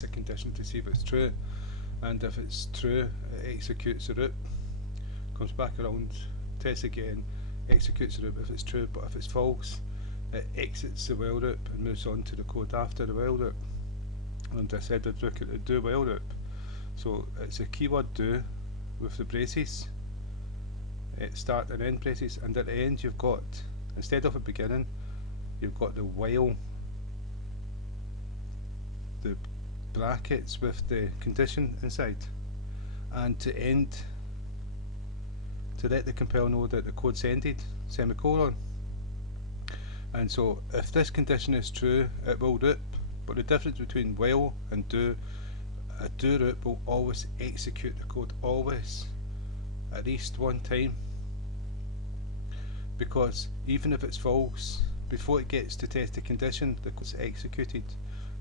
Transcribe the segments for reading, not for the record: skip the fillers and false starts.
the condition to see if it's true, and if it's true it executes the loop, comes back around, tests again, executes the loop if it's true, but if it's false it exits the while loop and moves on to the code after the while loop. And I said I'd look at the do while loop, so it's a keyword do with the braces, start and end braces, and at the end you've got, instead of a beginning, you've got the while, the brackets with the condition inside, and to end, to let the compiler know that the code's ended, semicolon. And so if this condition is true it will loop, but the difference between while and do, a do loop will always execute the code, always, at least one time, because even if it's false, before it gets to test the condition the code's executed.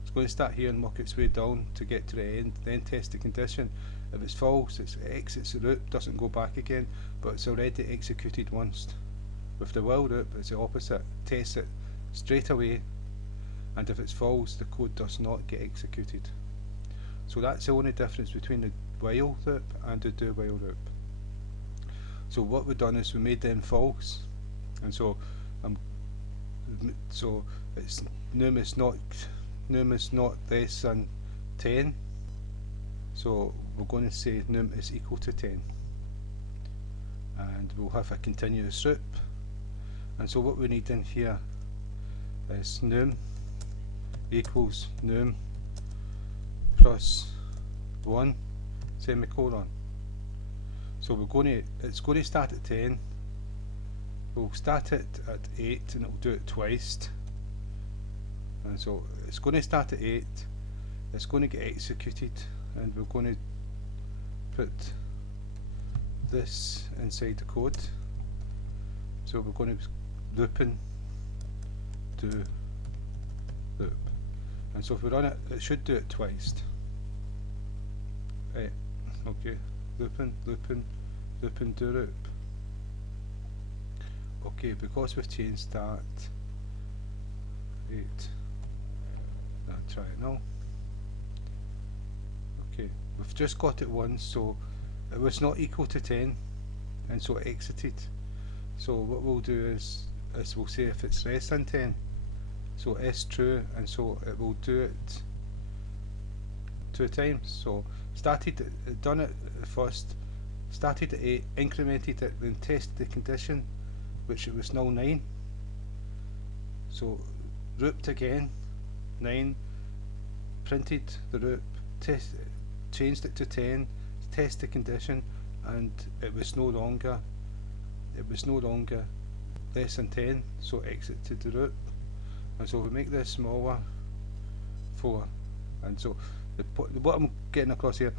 It's going to start here and work its way down to get to the end, then test the condition. If it's false it exits the loop, doesn't go back again, but it's already executed once. With the while loop it's the opposite, tests it straight away, and if it's false the code does not get executed. So that's the only difference between the while loop and the do while loop. So what we've done is we made them false, and so it's num is not less than 10, so we're going to say num is equal to 10, and we'll have a continuous loop. And so what we need in here is num equals num plus 1 semicolon. So it's going to start at 10, we'll start it at 8 and it'll do it twice. And so it's going to start at 8, it's going to get executed, and we're going to put this inside the code. So we're going to looping do loop, and so if we run it, it should do it twice. Right, okay, looping do loop. Okay, because we've changed that, 8. I'll try it now. Okay, we've just got it once, so it was not equal to 10, and so it exited. So what we'll do is we'll say if it's less than 10, so S true, and so it will do it 2 times. So done it first, started at 8, incremented it, then tested the condition, which it was now 9. So looped again, 9, printed the loop, changed it to 10, test the condition, and it was no longer less than 10, so exited the loop. And so we make this smaller, 4, and so what I'm getting across here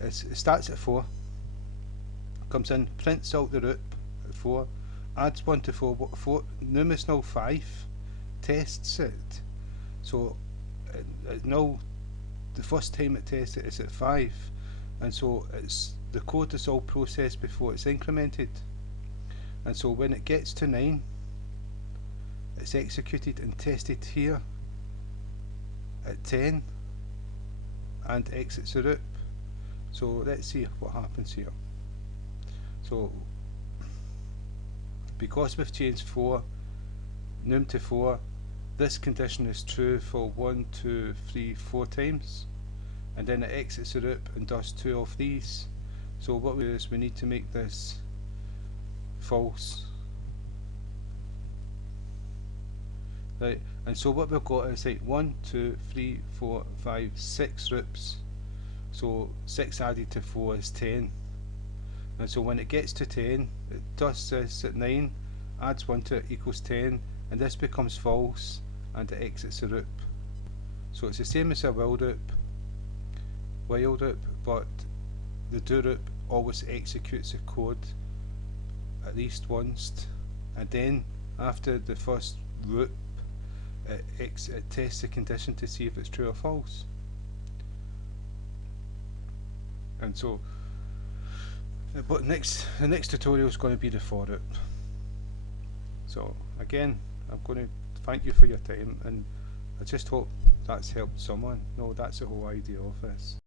is it starts at 4, comes in, prints out the loop at 4, adds 1 to 4, num is now 5, tests it, so now the first time it tests it is at 5, and so the code is all processed before it's incremented. And so when it gets to 9, it's executed and tested here at 10 and exits the loop. So let's see what happens here. So because we've changed 4, num to 4, this condition is true for 1, 2, 3, 4 times, and then it exits the loop and does 2 of these. So what we do is we need to make this false. Right, and so what we've got is like 1, 2, 3, 4, 5, 6 loops. So 6 added to 4 is 10. And so when it gets to 10, it does this at 9, adds 1 to it equals 10, and this becomes false, and it exits the loop. So it's the same as a while loop, but the do loop always executes the code at least once, and then after the first loop it tests the condition to see if it's true or false. And so but the next tutorial is going to be the for loop. So again, I'm going to thank you for your time, and I just hope that's helped someone. No, that's the whole idea of this.